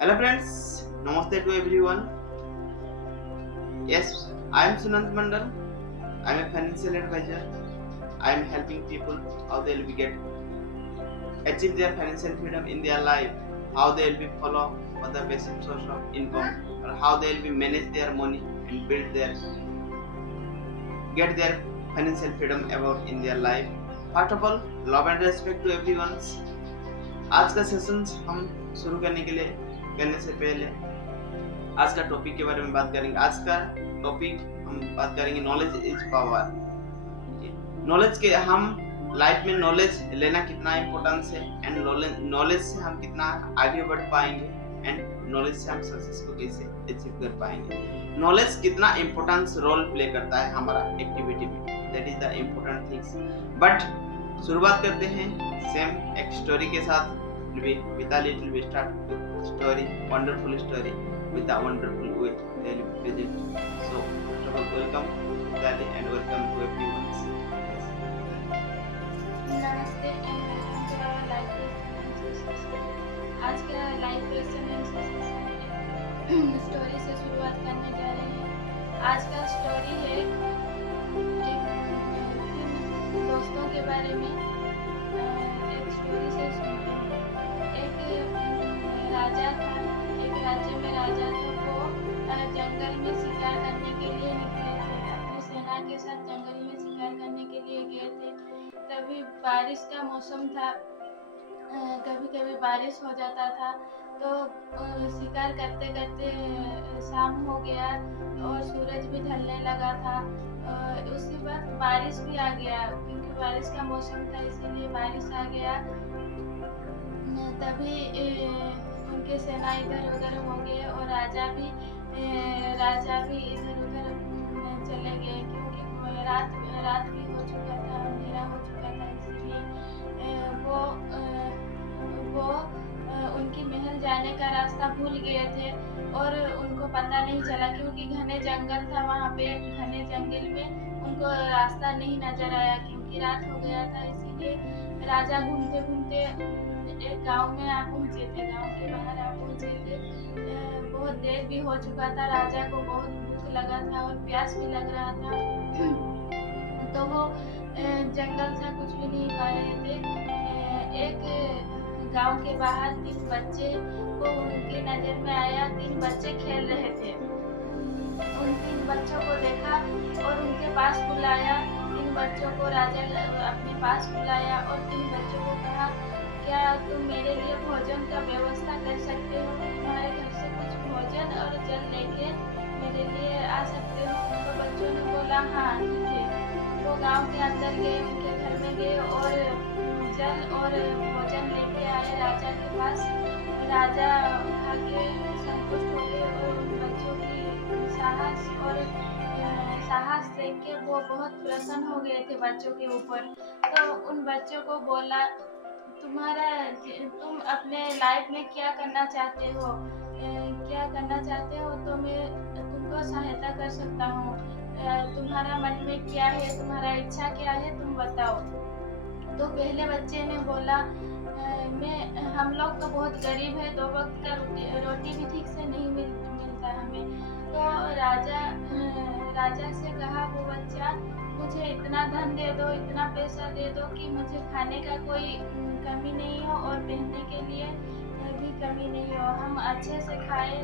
Hello friends, Namaste to everyone. Yes, I am Sunant Mandal. I am a financial advisor. I am helping people how they will get achieve their financial freedom in their life, how they will be follow for the basic source of income, or how they will be manage their money and build their get their financial freedom about in their life. First of all, love and respect to everyone. आज का session हम शुरू करने से पहले आज का topic के बारे में बात करेंगे। आज का टॉपिक हम बात करेंगे नॉलेज इज पावर। नॉलेज के हम लाइफ में नॉलेज लेना कितना इम्पोर्टेंस है एंड नॉलेज से हम कितना आगे बढ़ पाएंगे एंड नॉलेज से हम सक्सेस को कैसे अचीव कर पाएंगे। नॉलेज कितना इम्पोर्टेंस रोल प्ले करता है हमारा एक्टिविटी में, that is the important things. But शुरुआत करते हैं सेम एक स्टोरी के साथ। Vitali will be start with story, wonderful story with a wonderful way they will present. So first of all, welcome Vitali and welcome to everyone. Yes. नमस्ते and welcome to our live session. आज का live session story से शुरुआत करने जा रहे हैं। आज का स्टोरी है एक दोस्तों के बारे में। एक स्टोरी से सुनते हैं। एक राजा था, एक राज्य में राजा था। वो जंगल में शिकार करने के लिए निकले थे। अपनी सेना के साथ जंगल में शिकार करने के लिए गए थे। तभी बारिश का मौसम था। कभी कभी बारिश हो जाता था तो शिकार करते करते शाम हो गया और सूरज भी ढलने लगा था। उसके बाद बारिश भी आ गया, क्योंकि बारिश का मौसम था इसीलिए बारिश आ गया। तभी उनके सेना इधर उधर हो गए और राजा भी इधर उधर चले गए, क्योंकि रात भी हो चुका था, अंधेरा हो चुका था। इसीलिए वो उनकी महल जाने का रास्ता भूल गए थे और उनको पता नहीं चला, क्योंकि घने जंगल था। वहाँ पे घने जंगल में उनको रास्ता नहीं नजर आया, क्योंकि रात हो गया था। इसीलिए राजा घूमते घूमते एक गांव में आ पहुंचे थे। गांव के बाहर आ पहुंचे थे। बहुत देर भी हो चुका था। राजा को बहुत भूख लगा था और प्यास भी लग रहा था। तो वो जंगल से कुछ भी नहीं पा रहे थे। एक गांव के बाहर 3 बच्चे को उनकी नजर में आया। 3 बच्चे खेल रहे थे। उन 3 बच्चों को देखा और उनके पास बुलाया। 3 बच्चों को राजा अपने पास बुलाया और 3 बच्चों को कहा, क्या तुम मेरे लिए भोजन का व्यवस्था कर सकते हो? तुम्हारे घर से कुछ भोजन और जल लेके मेरे लिए आ सकते हो? तो बच्चों ने बोला हाँ ठीक है। वो गांव के अंदर गए, उनके घर में गए और जल और भोजन लेके आए राजा के पास। राजा खा के संतुष्ट हो गए और उन बच्चों की साहस देख के वो बहुत प्रसन्न हो गए थे बच्चों के ऊपर। तो उन बच्चों को बोला, तुम अपने लाइफ में क्या करना चाहते हो? तो मैं तुमको सहायता कर सकता हूँ। तुम्हारा मन में क्या है, तुम्हारा इच्छा क्या है, तुम बताओ। तो पहले बच्चे ने बोला, हम लोग तो बहुत गरीब है, 2 वक्त का रोटी भी ठीक से नहीं मिलता हमें। तो राजा से कहा वो बच्चा, मुझे इतना धन दे दो, इतना पैसा दे दो कि मुझे खाने का कोई कमी नहीं हो और पहनने के लिए भी कमी नहीं हो। हम अच्छे से खाए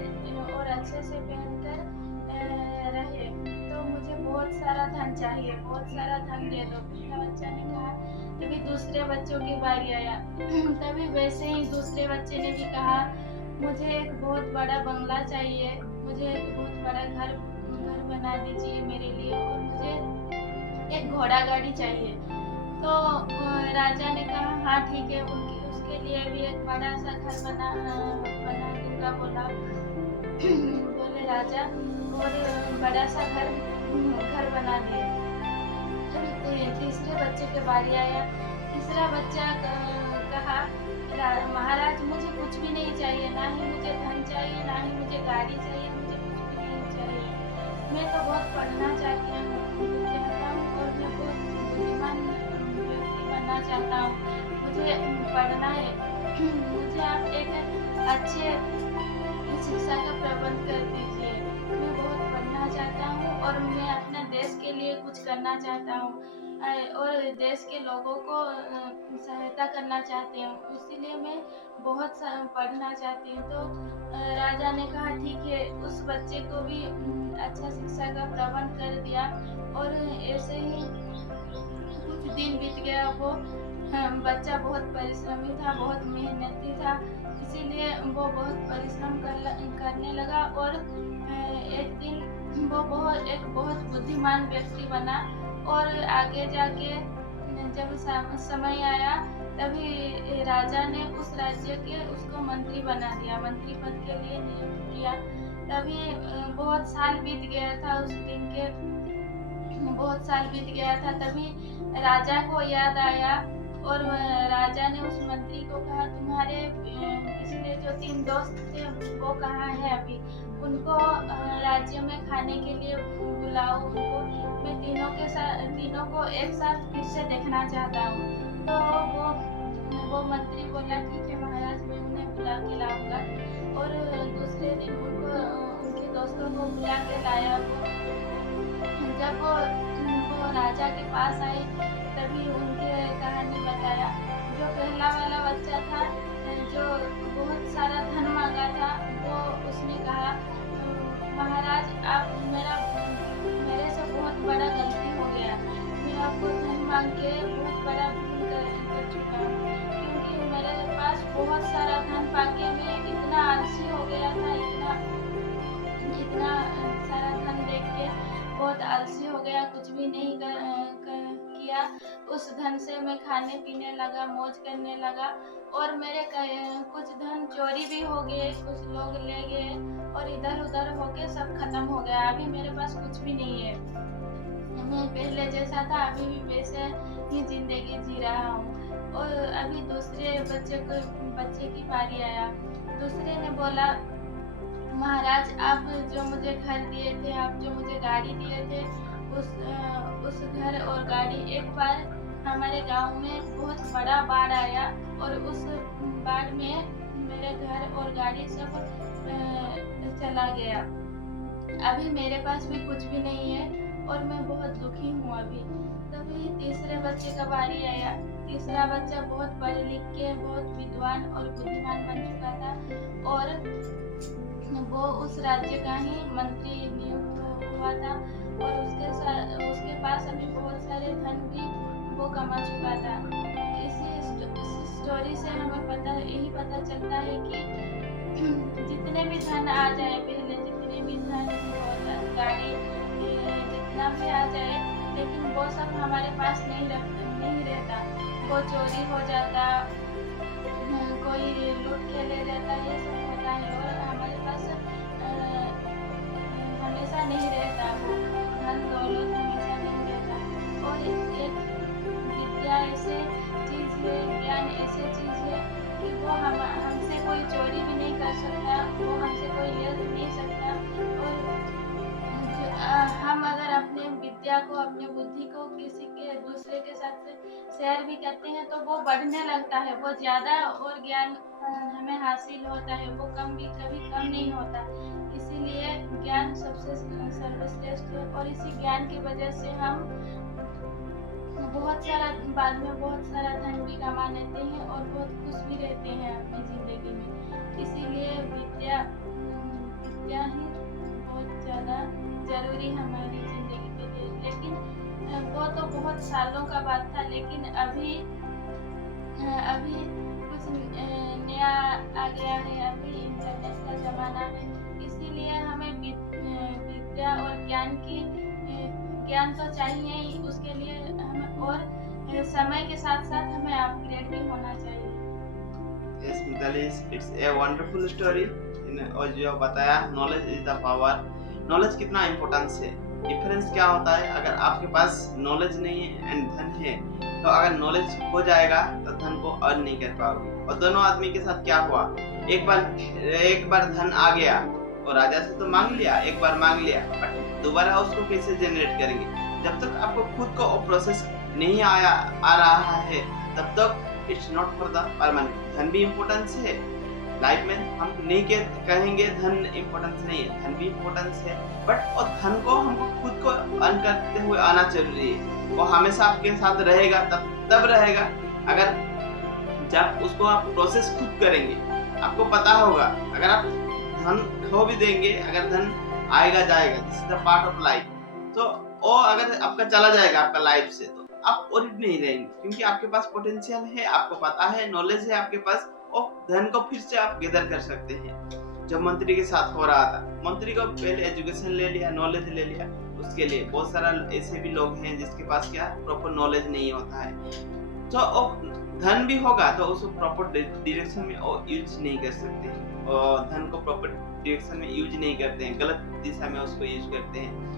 और अच्छे से पहनकर रहे। तो मुझे बहुत सारा धन चाहिए, बहुत सारा धन दे दो। पहला बच्चा ने कहा। तभी दूसरे बच्चों की बारी आया। तभी वैसे ही दूसरे बच्चे ने भी कहा, मुझे एक बहुत बड़ा बंगला चाहिए, मुझे एक बहुत बड़ा घर बना दीजिए मेरे लिए और मुझे एक घोड़ा गाड़ी चाहिए। तो राजा ने कहा हाँ ठीक है, उसके लिए भी एक बड़ा सा घर बना दूंगा बोला बोले राजा, और बड़ा सा घर बना दिए। तीसरे बच्चे के बारी आया। तीसरा बच्चा कहा, महाराज मुझे कुछ भी नहीं चाहिए, ना ही मुझे धन चाहिए, ना ही मुझे गाड़ी चाहिए, मुझे कुछ भी नहीं चाहिए। मैं तो बहुत पढ़ना चाहता हूँ और मैं बहुत बुद्धिमान व्यक्ति बनना चाहता हूँ। मुझे पढ़ना है। मुझे आप एक अच्छे शिक्षा का प्रबंध कर दीजिए। मैं बहुत पढ़ना चाहता हूँ और मैं अपने देश के लिए कुछ करना चाहता हूँ और देश के लोगों को सहायता करना चाहती हूँ, इसीलिए मैं बहुत पढ़ना चाहती हूँ। तो राजा ने कहा ठीक है, उस बच्चे को भी अच्छा शिक्षा का प्रबंध कर दिया और ऐसे ही कुछ दिन बीत गया। वो बच्चा बहुत परिश्रमी था, बहुत मेहनती था, इसीलिए वो बहुत परिश्रम करने लगा और एक दिन वो एक बहुत बुद्धिमान व्यक्ति बना और आगे जाके जब समय आया तभी राजा ने उस राज्य के उसको मंत्री बना दिया, मंत्री पद के लिए नियुक्त किया। तभी बहुत साल बीत गया था, उस दिन के बहुत साल बीत गया था। तभी राजा को याद आया और राजा ने उस मंत्री को कहा, तुम्हारे पिछले जो 3 दोस्त थे वो कहाँ है अभी, उनको राज्य में खाने के लिए बुलाओ उनको, मैं तीनों को एक साथ फिर से देखना चाहता हूँ। तो वो मंत्री बोला ठीक है महाराज, मैं उन्हें बुला के लाऊंगा और दूसरे दिन उनके दोस्तों को बुला के लाया। जब वो राजा के पास आए तभी उनके कहानी बताया। जो पहला वाला बच्चा था जो बहुत सारा धन मांगा था, वो उसने कहा महाराज आप मेरे से बहुत बड़ा गलती हो गया, मैं आपको धन मांग के बहुत बड़ा भूल कर चुका हूँ, क्योंकि मेरे पास बहुत सारा धन पाके मैं इतना आलसी हो गया था, इतना सारा धन देख के बहुत आलसी हो गया, कुछ भी नहीं किया। उस धन से मैं खाने पीने लगा, मौज करने लगा और मेरे कुछ धन चोरी भी हो गए, कुछ लोग ले गए और इधर उधर होके सब खत्म हो गया। अभी मेरे पास कुछ भी नहीं है, मैं पहले जैसा था अभी भी वैसे ही जिंदगी जी रहा हूँ। और अभी दूसरे बच्चे की बारी आया। दूसरे ने बोला महाराज आप जो मुझे घर दिए थे, आप जो मुझे गाड़ी दिए थे, उस घर और गाड़ी, एक बार हमारे गांव में बहुत बड़ा बाढ़ आया और उस बाढ़ में मेरे घर और गाड़ी सब चला गया। अभी मेरे पास भी कुछ भी नहीं है और मैं बहुत दुखी हूँ अभी। तभी तीसरे बच्चे का बारी आया। तीसरा बच्चा बहुत पढ़ लिख के बहुत विद्वान और बुद्धिमान बन चुका था और वो उस राज्य का ही मंत्री नियुक्त हुआ था और उसके पास अभी बहुत सारे धन भी वो कमा चुका था। इसी स्टोरी से हमें यही पता चलता है कि जितने भी धन आ जाए, पहले जितने भी धन और गाड़ी जितना भी आ जाए, लेकिन वो सब हमारे पास नहीं रहता, वो चोरी हो जाता, कोई लूट के ले जाता, ये सब होता है और हमारे पास हमेशा नहीं रहता, वो धन दौलत हमेशा नहीं रहता। और एक विद्या ऐसे चीज है, ज्ञान ऐसे चीज है कि वो हमसे कोई चोरी भी नहीं कर सकता, वो हमसे कोई ले नहीं सकता। और हम अगर अपने विद्या को, अपने बुद्धि को किसी के दूसरे के साथ शेयर भी करते हैं तो वो बढ़ने लगता है, वो ज्यादा और ज्ञान हमें हासिल होता है, वो कभी कम नहीं होता। इसीलिए ज्ञान सबसे सर्वश्रेष्ठ है और इसी ज्ञान की वजह से हम बाद में बहुत सारा धन भी कमा लेते हैं और बहुत खुश भी रहते हैं अपनी जिंदगी में। इसीलिए विद्या ही बहुत ज़्यादा जरूरी है हमारी जिंदगी के लिए। लेकिन वो तो बहुत सालों का बात था, लेकिन अभी कुछ नया आ गया है, अभी इंटरनेट का ज़माना है, इसीलिए हमें विद्या और ज्ञान तो चाहिए ही, उसके लिए हमें और समय के साथ साथ हमें अपग्रेड भी होना चाहिए। Yes, Mitali, it's a wonderful story. और जो बताया, knowledge is the power. Knowledge कितना इम्पोर्टेंस है, डिफरेंस क्या होता है। अगर आपके पास नॉलेज नहीं है एंड धन है, तो अगर नॉलेज हो जाएगा तो धन को अर्न नहीं कर पाओगे। और दोनों आदमी के साथ क्या हुआ, एक बार धन आ गया और राजा से तो मांग लिया, एक बार मांग लिया, बट दोबारा उसको कैसे जनरेट करेंगे। जब तक आपको खुद को प्रोसेस नहीं आ रहा है, तब तक it's not for the permanent. धन भी इम्पोर्टेंस है, लाइफ में हम नहीं कहेंगे धन इम्पोर्टेंस नहीं है, धन भी इम्पोर्टेंस है, बट और धन को हमको खुद को अर्न करते हुए आना जरूरी है। वो हमेशा आपके साथ रहेगा, तब रहेगा अगर जब उसको आप प्रोसेस खुद करेंगे। आपको पता होगा अगर आप धन खो भी देंगे, अगर धन आएगा जाएगा, this is the part of life, तो वो अगर आपका चला जाएगा आपका लाइफ से, तो आप ओरिड नहीं रहेंगे, क्योंकि आपके पास पोटेंशियल है, आपको पता है, नॉलेज है आपके पास, और धन को फिर से आप गैदर कर सकते हैं। जब मंत्री के साथ हो रहा था, मंत्री को पहले एजुकेशन ले लिया, नॉलेज ले लिया, उसके लिए बहुत सारा ऐसे भी लोग हैं जिसके पास क्या प्रॉपर नॉलेज नहीं होता है, तो धन भी होगा तो उसको प्रॉपर डायरेक्शन में यूज नहीं कर सकते हैं, और धन को प्रॉपर डायरेक्शन में यूज नहीं करते हैं, गलत दिशा में उसको यूज करते हैं।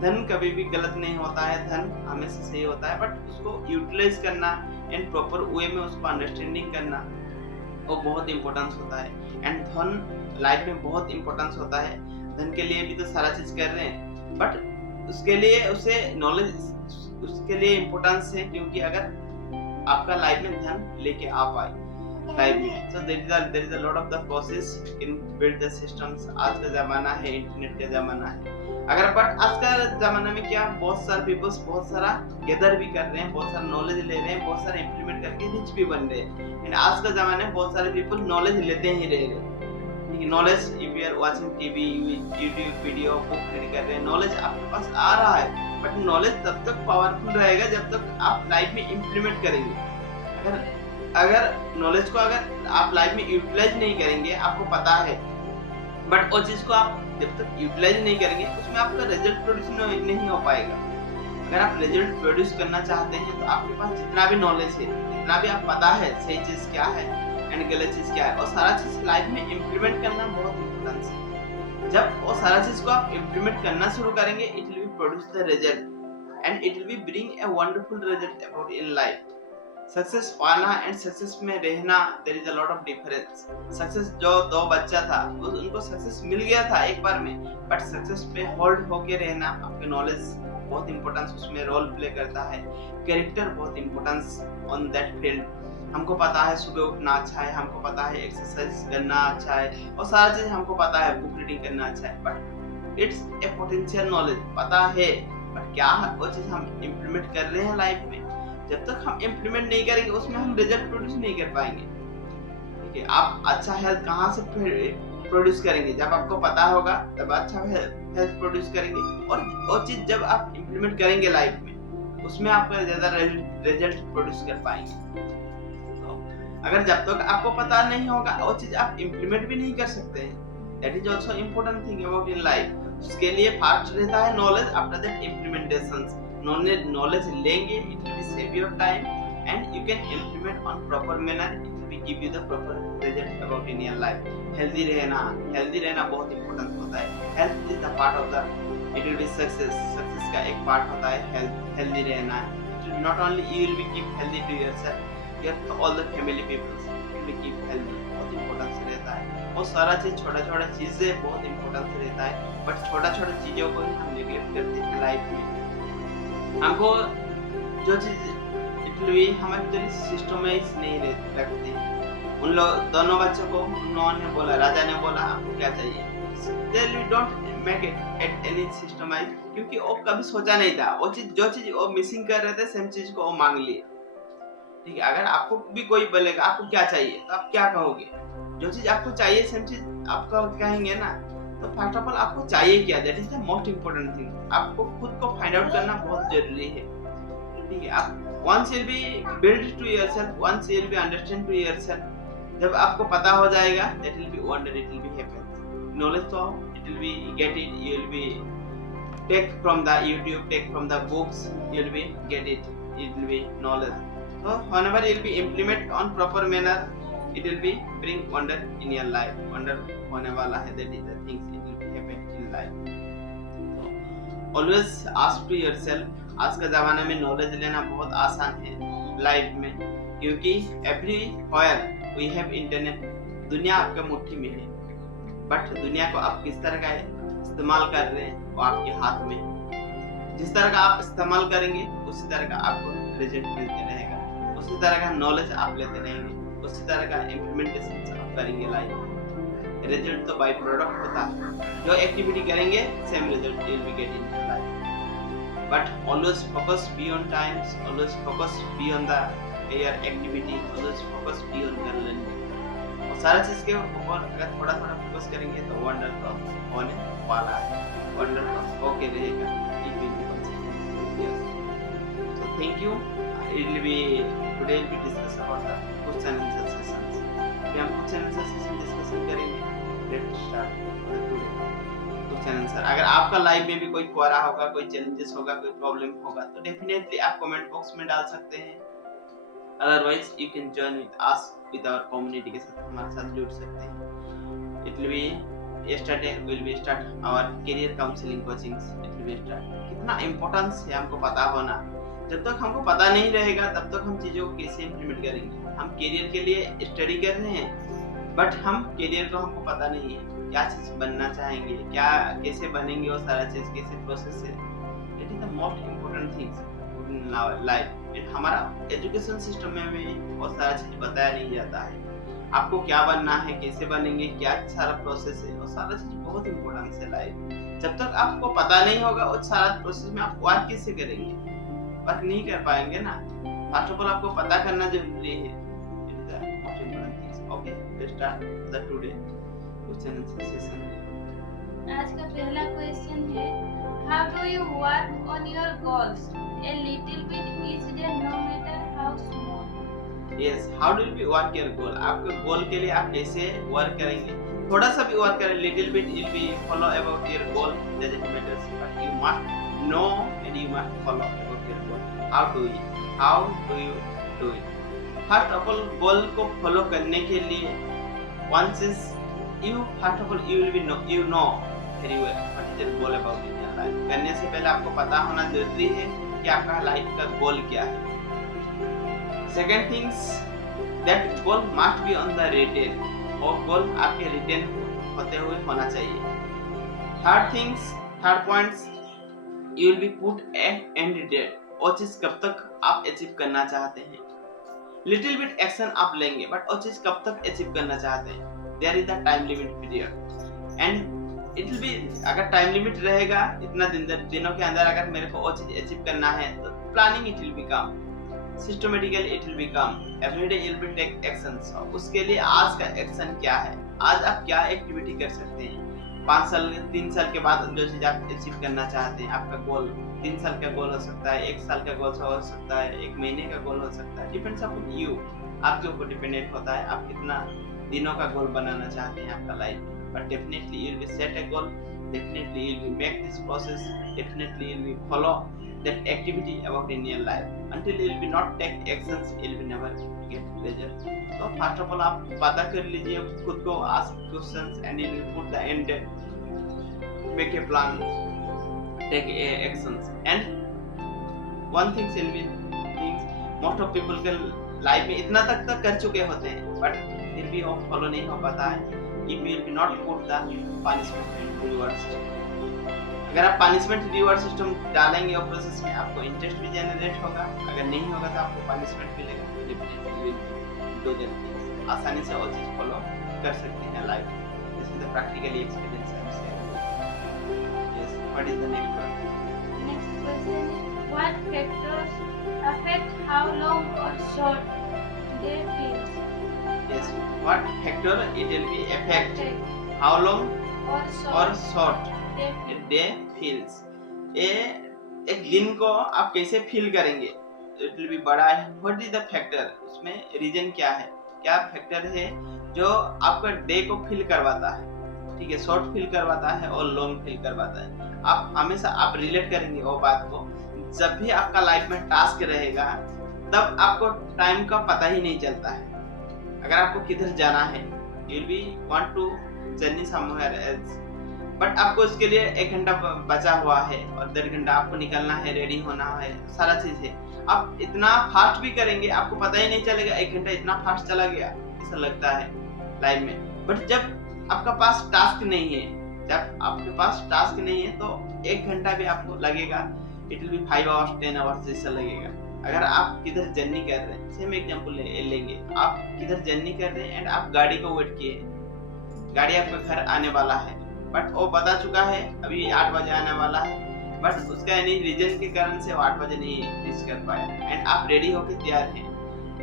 धन कभी भी गलत नहीं होता है, धन हमेशा सही होता है, बट उसको यूटिलाइज करना एंड प्रॉपर वे में उसको अंडरस्टैंडिंग करना वो बहुत इंपॉर्टेंस होता है। एंड धन लाइफ में बहुत इंपॉर्टेंस होता है। धन के लिए भी तो सारा चीज कर रहे हैं, बट उसके लिए उसे नॉलेज, उसके लिए इम्पोर्टेंस है, क्योंकि अगर आपका लाइफ में धन लेके आ पाए लाइफ में, so there is a lot of the process in build the systems। आज का जमाना है, इंटरनेट का जमाना है, अगर बट आज का जमाना में क्या बहुत सारे पीपल्स बहुत सारा गैदर भी कर रहे हैं, बहुत सारा नॉलेज ले रहे हैं, बहुत सारा इम्प्लीमेंट करके रिच भी बन रहे हैं। एंड आज का जमाना में बहुत सारे पीपल नॉलेज लेते ही रह रहे हैं। Knowledge, if you are watching TV, YouTube video, book read कर रहे हैं, नॉलेज आपके पास आ रहा है, बट नॉलेज तब तक पावरफुल रहेगा जब तक आप लाइफ में इम्प्लीमेंट करेंगे। अगर नॉलेज को अगर आप लाइफ में यूटिलाइज नहीं करेंगे, आपको पता है, बट वो चीज को आप जब तक यूटिलाइज नहीं करेंगे, उसमें आपका रिजल्ट प्रोड्यूस नहीं हो पाएगा। अगर आप रिजल्ट प्रोड्यूस करना चाहते हैं तो आपके पास जितना भी नॉलेज है, जितना भी आप पता है सही चीज क्या है एंड गलत चीज क्या है, और सारा चीज लाइफ में इम्प्लीमेंट करना बहुत इम्पोर्टेंट है। जब वो सारा चीज को आप इम्प्लीमेंट करना शुरू करेंगे, it will produce the result and it will bring a wonderful result about in life. Success पाना एंड सक्सेस में रहना, there is a lot of difference. Success जो दो बच्चा था, उनको सक्सेस मिल गया था एक बार में, बट सक्सेस पे होल्ड होके रहना, आपके नॉलेज बहुत इंपॉर्टेंस उसमें रोल प्ले करता है, कैरेक्टर बहुत इंपॉर्टेंस ऑन दैट फील्ड। हमको पता है सुबह उठना अच्छा है, हमको पता है एक्सरसाइज करना अच्छा है, और सारा चीज हमको पता है, बुक रीडिंग करना अच्छा है, but it's a potential knowledge पता है, बट क्या वो चीज हम इम्प्लीमेंट कर रहे हैं लाइफ में। जब तक हम इम्प्लीमेंट नहीं करेंगे, उसमें हम रिजल्ट प्रोड्यूस नहीं कर पाएंगे। ठीक है, आप अच्छा हेल्थ कहाँ से प्रोड्यूस करेंगे? जब आपको पता होगा तब अच्छा हेल्थ प्रोड्यूस करेंगे, और वो चीज जब आप इम्प्लीमेंट करेंगे लाइफ में, उसमें आपका ज्यादा रिजल्ट प्रोड्यूस कर पाएंगे। तो अगर जब तक आपको पता नहीं होगा, वो चीज आप इम्प्लीमेंट भी नहीं कर सकते हैं। That is also important thing about in life. उसके लिए फास्ट रहता है knowledge, after that implementations. knowledge लेंगे, it will save your time and you can implement on proper manner, it will give you the proper result about in your life। healthy रहना बहुत important होता है। health is the part of the, it will be success का एक part होता है healthy रहना। it will not only you will be keep healthy to yourself, your all the family people will be keep healthy, बहुत important रहता है। वो सारा चीज छोटा चीजें बहुत important रहता है, बट छोटा चीजों को ही हम नेग्लेक्ट करते हैं लाइफ में। हमको जो चीज हम एक्चुअली सिस्टमाइज नहीं रखते। उन लोग दोनों बच्चों को उन्होंने बोला, राजा ने बोला आपको क्या चाहिए, they don't make it at any systemized, क्योंकि वो कभी सोचा नहीं था। वो चीज जो चीज वो मिसिंग कर रहे थे, सेम चीज को वो मांग लिए। ठीक है, अगर आपको भी कोई बोलेगा आपको क्या चाहिए, तो आप क्या कहोगे? जो चीज आपको चाहिए सेम चीज आपको कहेंगे ना। तो फर्स्ट ऑफ ऑल आपको चाहिए क्या, that is the most important thing. आपको खुद को फाइंड आउट करना बहुत जरूरी है। ठीक है, आप once you'll be build to yourself, once you'll be understand to yourself, जब आपको पता हो जाएगा, that will be wonder, it will be happen। knowledge तो it will be get it, you will be take from the YouTube, take from the books, you will be get it, it will be knowledge। so whenever you will be implement on proper manner, it will be bring wonder in your life। wonder होने वाला है, that is the things it will be happen in life। so always ask to yourself। आज का जमाना में knowledge लेना बहुत आसान है लाइफ में, क्योंकि एवरीवेयर वी हैव इंटरनेट। दुनिया आपके मुट्ठी में है, बट दुनिया को आप किस तरह का इस्तेमाल कर रहे हैं वो आपके हाथ में है। जिस तरह का आप इस्तेमाल करेंगे, उसी तरह का आपको रिजल्ट मिलते रहेगा, उसी तरह का नॉलेज आप लेते रहेंगे, उसी तरह का इम्प्लीमेंटेशन आप करेंगे लाइफ। रिजल्ट तो बाय प्रोडक्ट होता है, जो एक्टिविटी करेंगे same result will be get in life. But always focus beyond times, always focus beyond the your activity, always focus beyond your learning। और सारा चीज के ऊपर अगर थोड़ा थोड़ा फोकस करेंगे तो वंडर तो होने वाला है, वंडर तो ओके रहेगा। It will be consistent। Yes। So thank you। It will be today will be discuss about the question and answer sessions। अभी हम question and answer session discussion करेंगे। Let's start today। Question answer. अगर आपका life में भी कोई query होगा, कोई चैलेंजेस होगा, कोई प्रॉब्लम होगा तो डेफिनेटली आप कमेंट बॉक्स में डाल सकते हैं। Otherwise you can join with us, with our community के साथ हमारे साथ जुड़ सकते हैं। It will be yesterday will be start our career counselling coachings. It will be start. कितना इंपॉर्टेंस है हमको पता होना। जब तक हमको पता नहीं रहेगा तब तक हम चीजों को कैसे इंप्लीमेंट करेंगे। हम करियर के लिए स्टडी कर रहे हैं बट हम करियर को हमको पता नहीं है क्या चीज बनना चाहेंगे, क्या कैसे बनेंगे, वो सारा चीज कैसे प्रोसेस है। It is the most important things in our life. हमारा एजुकेशन सिस्टम में भी बहुत सारा चीज बताया नहीं जाता है। आपको क्या बनना है, कैसे बनेंगे, क्या सारा प्रोसेस है, वो सारा चीज बहुत इम्पोर्टेंट है लाइफ। जब तक आपको पता नहीं होगा उस सारा प्रोसेस में आप वर्क कैसे करेंगे, वर्क नहीं कर पाएंगे ना। फर्स्ट ऑफ ऑल आपको पता करना जरूरी है। It is the most important things. Okay, let's start the today question answer session. आज का पहला क्वेश्चन है, how do you work on your goals? A little bit each day, no matter how small. Yes, how do you work your goal? आपके goal के लिए आप कैसे work करेंगे? थोड़ा सा भी वर्क करें, little bit will be follow about your goal, doesn't matters, but you must know and you must follow about your goal. How do you do it? First of all goal को follow करने के लिए once is you first of all you will be know very well what is your goal about in your life। करने से पहले आपको पता होना जरूरी है कि आपका लाइफ का गोल क्या है। Second things, that goal must be on the written, और गोल आपके रिटेन होते हुए होना चाहिए। Third points, you will be put end date, वो चीज कब तक आप अचीव करना चाहते हैं। लिटिल बिट एक्शन आप लेंगे बट वो चीज कब तक अचीव करना चाहते हैं। There is the time limit period and it will be, अगर टाइम लिमिट रहेगा इतना दिनों के अंदर अगर मेरे को वो चीज अचीव करना है तो planning it will become systematically, it will become everyday you will be take actions. उसके लिए आज का एक्शन क्या है, आज आप क्या एक्टिविटी कर सकते हैं। 5 साल 3 साल के बाद जो चीज आप अचीव करना चाहते हैं, आपका गोल 3 साल का गोल हो सकता है, 1 साल का गोल हो सकता है, 1 महीने का गोल हो सकता है। डिपेंड्स अपॉन यू, आपके ऊपर डिपेंडेंट होता है आप कितना दिनों का गोल बनाना चाहते हैं आपका लाइफ में। But definitely you will be set a goal, definitely you will make this process, definitely you will follow that activity about in your life. Until you will be not take actions you will be never get result. तो first of all आप पता कर लीजिए खुद को, ask questions and you will put the end, make a plan, take actions and one thing will be things most of people के life में इतना तक कर चुके होते हैं बट फिर भी वो फॉलो नहीं हो पाता है। if you will not put the punishment and reward system, अगर आप पनिशमेंट रिवॉर्ड सिस्टम डालेंगे और प्रोसेस में आपको इंटरेस्ट भी जनरेट होगा। अगर नहीं होगा तो आपको पनिशमेंट मिलेगा। डेफिनेटली दो दिन आसानी से वो चीज फॉलो कर सकते हैं life. This is the practically experience I am sharing. What is the next one? Next question is, what factors affect how long or short day feels? Yes, what factor it will be affect how long or short day feels? एक दिन को आप कैसे feel करेंगे, it will be बड़ा है। What is the factor? उसमें reason क्या है, क्या फैक्टर है जो आपका डे को फील करवाता है। ठीक है, शॉर्ट फील करवाता है और लॉन्ग फील करवाता है। आप हमेशा आप रिलेट करेंगे वो बात को। जब भी आपका लाइफ में टास्क रहेगा तब आपको टाइम का पता ही नहीं चलता है। अगर आपको किधर जाना है, you will be want to journey somewhere else, but आपको इसके लिए 1 घंटा बचा हुआ है और 1.5 घंटा आपको निकलना है, रेडी होना है, सारा चीज है। आप इतना फास्ट भी करेंगे आपको पता ही नहीं चलेगा 1 घंटा इतना फास्ट चला गया, ऐसा लगता है लाइफ में। बट जब आपका पास टास्क नहीं है, जब आपके पास टास्क नहीं है तो 1 घंटा भी आपको लगेगा, it will B 5 hours 10 hours जैसा लगेगा। अगर आप किधर जर्नी कर रहे हैं, सेम एग्जांपल लेंगे, आप किधर जर्नी कर रहे हैं एंड आप गाड़ी को वेट किए, गाड़ी आपका घर आने वाला है, बट वो बता चुका है अभी 8 बजे आने वाला है, बट उसका एनी रीजन के कारण से वो 8 बजे नहीं रीच कर पाया एंड आप रेडी होके तैयार हैं,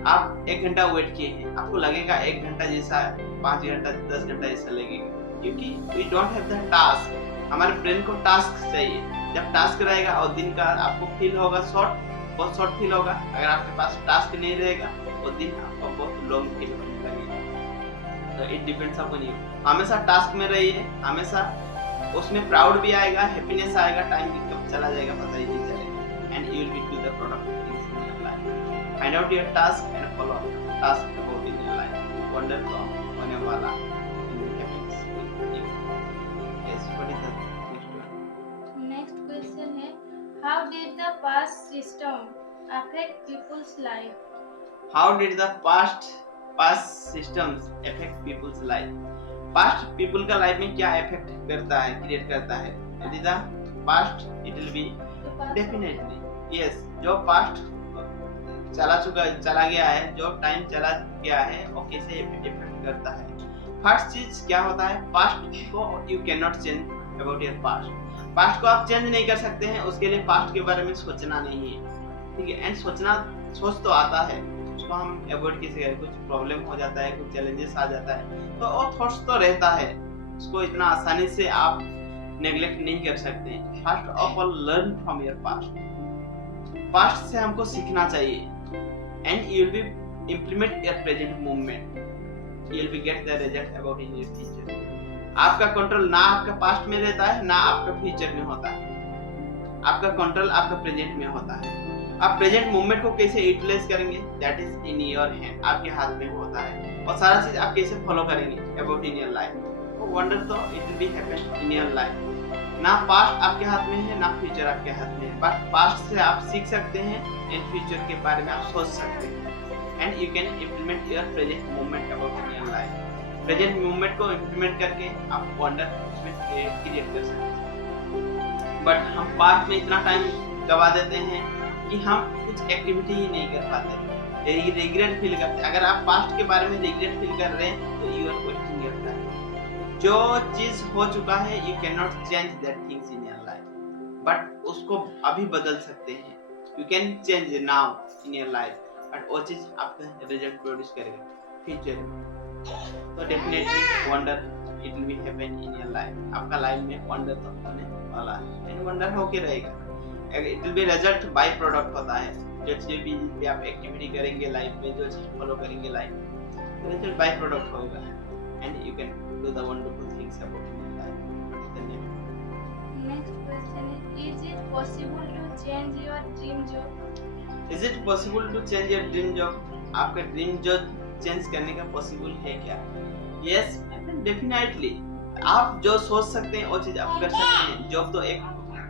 आप 1 घंटा वेट किए हैं, आपको लगेगा 1 घंटा जैसा 5 घंटा 10 घंटा जैसा लगेगा, क्योंकि we don't have the task. हमारे ब्रेन को टास्क चाहिए, जब टास्क रहेगा और दिन का आपको फील होगा शॉर्ट, बहुत शॉर्ट फील होगा। अगर आपके पास टास्क नहीं रहेगा वो दिन आपको बहुत लॉन्ग फील होने लगेगा। तो इट डिपेंड्स अपॉन यू। हमेशा टास्क में रहिए, हमेशा उसमें प्राउड भी आएगा, हैप्पीनेस आएगा, टाइम कब चला जाएगा पता ही नहीं चलेगा and you will B do the productive things in your life. Find out your task and follow task about in your life. Wonder तो होने वाला नेक्स्ट क्वेश्चन है, how did the past system affect people's life? How did the past systems affect people's life? Past people का life में क्या effect करता है, create करता है? यदि the past it will be definitely yes, जो पास्ट चला गया है, जो टाइम चला गया है वो कैसे इफेक्ट करता है। फर्स्ट चीज क्या होता है, पास्ट को you can not change about your past. Past को आप चेंज नहीं कर सकते हैं, उसके लिए पास्ट के बारे में सोचना नहीं है, ठीक है। एंड सोच तो आता है, उसको हम अवॉइड कैसे करें, कुछ प्रॉब्लम हो जाता है, कुछ चैलेंजेस आ जाता है, तो वो थॉट्स तो रहता है, उसको इतना आसानी से आप नेग्लेक्ट नहीं कर सकते हैं। First of all learn from your past. Past से हमको सीखना चाहिए and you will be implement your present movement, you will B get the result about in your future. आपका कंट्रोल ना आपका पास्ट में रहता है ना आपका फ्यूचर में होता है, आपका कंट्रोल आपका प्रेजेंट में होता है। आप प्रेजेंट मोमेंट को कैसे यूटिलाइज करेंगे, that is in your hand, आपके हाथ में होता है। और सारा चीज आप कैसे फॉलो करेंगे about in your life, wonder तो it will be happen in your life. ना पास्ट आपके हाथ में है ना फ्यूचर आपके हाथ में है, बट पास्ट से आप सीख सकते हैं एंड फ्यूचर के बारे में आप सोच सकते हैं and you can implement your present moment about in your life. Present moment को इम्प्लीमेंट करके आप वंडर उसमें क्रिएट कर सकते हैं। बट हम पास्ट में इतना टाइम गवा देते हैं कि हम कुछ एक्टिविटी ही नहीं कर पाते, रिग्रेट फील करते हैं। अगर आप पास्ट के बारे में रिग्रेट फील कर रहे हैं तो you are wasting your time. जो चीज हो चुका है you can not change that things in your life, but उसको अभी बदल सकते हैं। You can change now in your life, but वो चीज आपका रिजल्ट प्रोड्यूस करेगा फ्यूचर में। तो definitely wonder it will be happen in your life. आपका लाइफ में वंडर तो होने वाला है एंड वंडर होके रहेगा। It will B result by product होता है, जो चीज भी आप एक्टिविटी करेंगे लाइफ में, जो चीज फॉलो करेंगे लाइफ में, रिजल्ट बाय प्रोडक्ट होगा and you can do the wonderful things about your life. Next question is it possible to change your dream job? Is it possible to change your dream job? आपका dream job change करने का possible है क्या? Yes definitely. आप जो सोच सकते हैं वो चीज आप कर सकते हैं। जॉब तो एक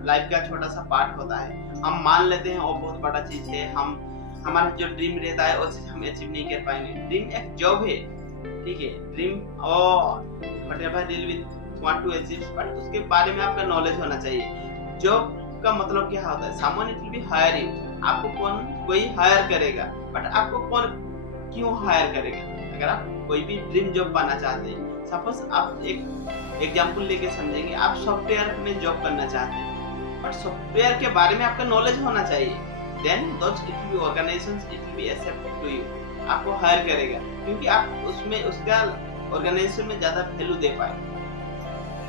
लाइफ का छोटा सा पार्ट होता है, हम मान लेते हैं वो बहुत बड़ा चीज है, हम हमारा जो ड्रीम रहता है वो चीज हम अचीव नहीं कर पाएंगे। ड्रीम एक जॉब है, ठीक है। ड्रीम और whatever deal with want to achieve, but उसके बारे में आपका नॉलेज होना चाहिए। जॉब का मतलब क्या होता है, someone it will be hire you, आपको कोई हायर करेगा, बट आपको कौन क्यों हायर करेगा? अगर आप कोई भी ड्रीम जॉब पाना चाहते हैं, सपोज आप एक एग्जांपल लेके समझेंगे, आप सॉफ्टवेयर में जॉब करना चाहते हैं, बट सॉफ्टवेयर के बारे में आपका नॉलेज होना चाहिए, then those it will be organisations it will be accept to you, आपको हायर करेगा, क्योंकि आप उसमें उसका ऑर्गेनाइजेशन में ज्यादा वैल्यू दे पाए,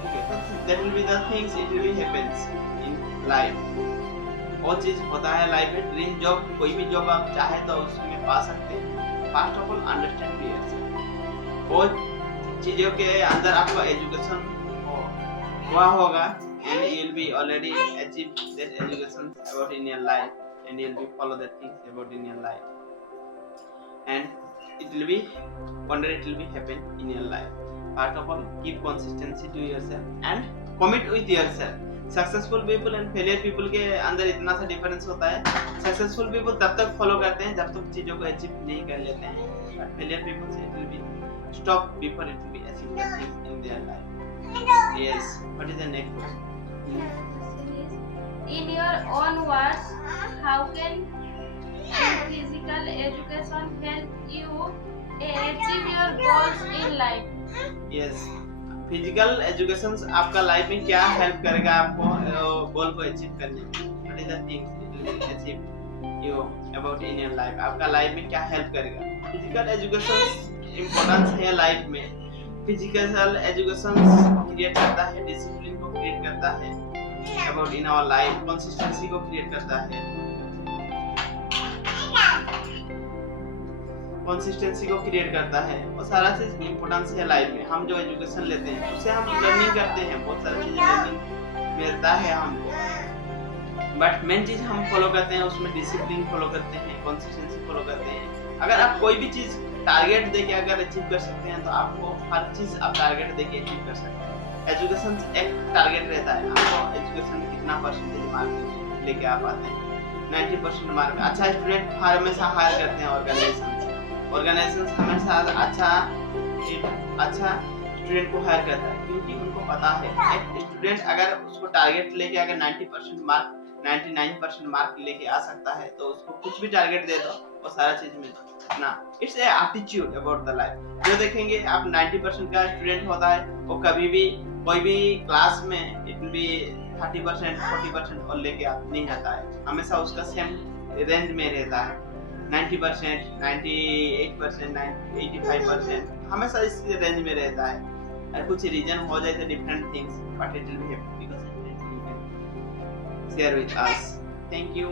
ठीक है। तो that will be the things it will B happens in life. और चीज होता है लाइफ में, ड्रीम जॉब कोई भी जॉब आप चाहे तो उसमें पा सकते हैं। First of all understand yourself, वो चीजों के अंदर आपका एजुकेशन हुआ होगा and you will be already achieved that education about in your life and you will be follow that things about in your life and it will be wonder it will be happen in your life. First of all keep consistency to yourself and commit with yourself. Successful people and failure people के अंदर इतना सा difference होता है। Successful people तब तक follow करते हैं जब तक चीजों को अचीव नहीं कर लेते हैं, बट फेलियर पीपल से it will be stop before it will be achieve the things in their life. Yes, what is the next question? In your own words, how can Physical education help you achieve your goals in life. Yes, physical education आपका life में क्या help करेगा आपको गोल को achieve करने में? What is the things it will achieve you about in your life? आपका life में क्या हेल्प करेगा? फिजिकल एजुकेशन इंपॉर्टेंस है लाइफ में। फिजिकल एजुकेशन क्रिएट करता है डिसिप्लिन को, क्रिएट करता है about in our life, consistency को क्रिएट करता है, कंसिस्टेंसी को क्रिएट करता है। और सारा चीज इंपॉर्टेंस है लाइफ में। हम जो एजुकेशन लेते हैं उससे हम लर्निंग करते हैं, बहुत सारी चीजें लर्निंग मिलता है हमको। बट मेन चीज हम फॉलो करते हैं उसमें डिसिप्लिन फॉलो करते हैं, कंसिस्टेंसी फॉलो करते हैं। अगर आप कोई भी चीज टारगेट देके अगर अचीव कर सकते हैं तो आपको हर चीज आप टारगेट देके अचीव कर सकते हैं। एजुकेशन एक टारगेट रहता है, आपको एजुकेशन में कितना परसेंटेज मार्क लेके आप आते हैं। 90% मार्क। अच्छा स्टूडेंट हमेशा हायर करते हैं ऑर्गेनाइजेशन हमेशा अच्छा स्टूडेंट को हायर करता है, क्योंकि उनको पता है एक स्टूडेंट अगर उसको टारगेट लेके अगर 90% मार्क 99% मार्क लेके आ सकता है तो उसको कुछ भी टारगेट दे दो वो सारा चीज मिल ना। It's a attitude about the life. जो देखेंगे आप 90% का स्टूडेंट होता है वो कभी भी कोई भी क्लास में इट विल बी 30% 40% और लेके नहीं आता है, हमेशा उसका सेम रेंज में रहता है। 90%, 98%, 85% हमेशा इस रेंज में रहता है। और कुछ रीजन हो जाए तो different things but it will B because you can share with us. Thank you.